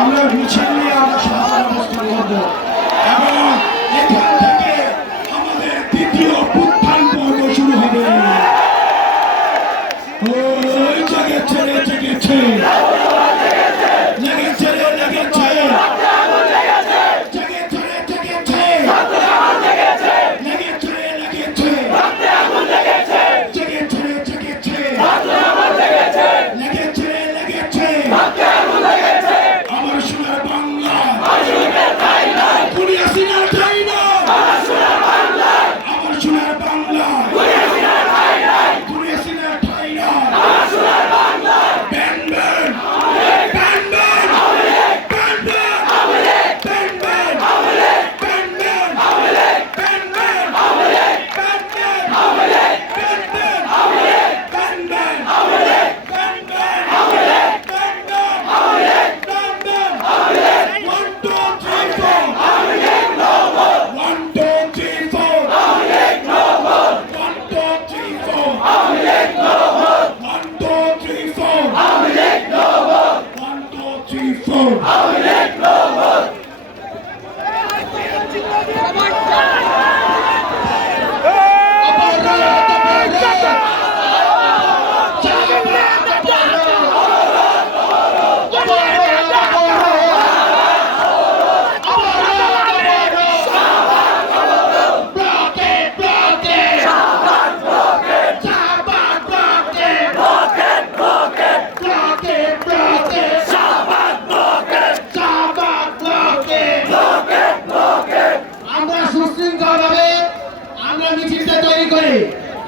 আমরা মিছিল নিয়ে আমরা সমাধান অবস্থান করব এবং এখান থেকে আমাদের দ্বিতীয় উত্থান পর্ব শুরু হবে। ওই জেগেছে রে জেগেছে লেগেছে রে লেগেছে জেগেছে রে জেগেছে লেগেছে রে লেগেছে জেগেছে রে জেগেছে লেগেছে রে লেগেছে আমার সোনার বাংলা কুড়িয়া সিনার ঠাই না আমার সোনার বাংলা কুড়িয়া সিনার ঠাই না ব্যান ব্যান ব্যান ব্যান ব্যান ব্যান ব্যান ব্যান ব্যান ব্যান ব্যান ব্যান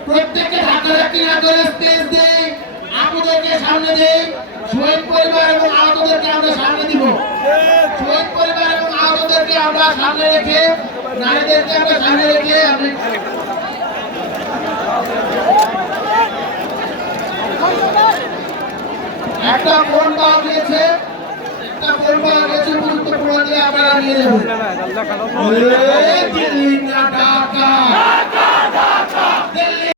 প্রত্যেককে ধাক্কাধাক্কি না করে স্পেস দেই, আপনাদেরকে সামনে দেই। শহীদ পরিবার এবং আহতদেরকে আমরা সামনে দিব। শহীদ পরিবার এবং আহতদেরকে আমরা সামনে রেখে, নারীদেরকে আমরা সামনে রেখে একটা ফোন পাওয়া গেছে, গুরুত্বপূর্ণ দিয়ে আপনারা নিয়ে যাবেন।